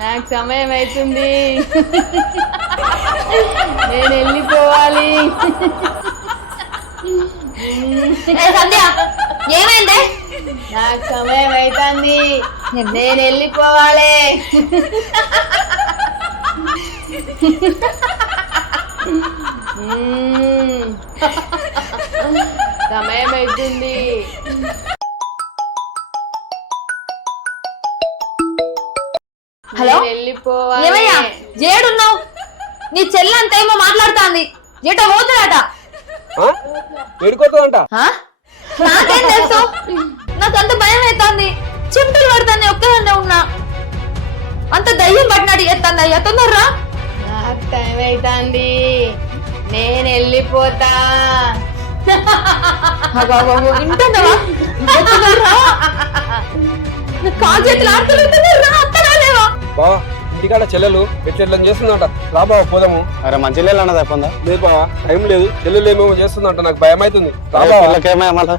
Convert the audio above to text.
నాకు సమయం అవుతుంది, నేను వెళ్ళిపోవాలి. సంధ్య ఏమైంది? నాకు సమయం అవుతుంది, నేను వెళ్ళిపోవాలి. సమయం అవుతుంది. హలో వెళ్ళిపోవాలి. ఏమయ్యా ఏడున్నావు? నీ చెల్లంతా ఏమో మాట్లాడుతాంది, ఎటో పోతుందట. ఏడుకోతుందంట. నాకేం తెలుసు, నాకంత భయం అవుతుంది, చెమటలు పడుతుంది, ఒక్కదాన్నే ఉన్నా. అంత దయ్యం పట్టినాడు ఎత్తంది. అయ్యా తొందరరా. నాకు టైం అవుతుంది, నేను వెళ్ళిపోతా. వింటున్నావా? కాలు చేతులు ఆడుతున్నా. బావా ఇంటికాడ చెల్లెలు ఎట్లెట్లని చేస్తుందంట, రా బావ పోదాము. అరే మంచి అన్నదా పొందా లేదు బావా, టైం లేదు, చెల్లెలు ఏమేమో చేస్తుందంట, నాకు భయం అవుతుంది. రా బావ. ఏమయ్యా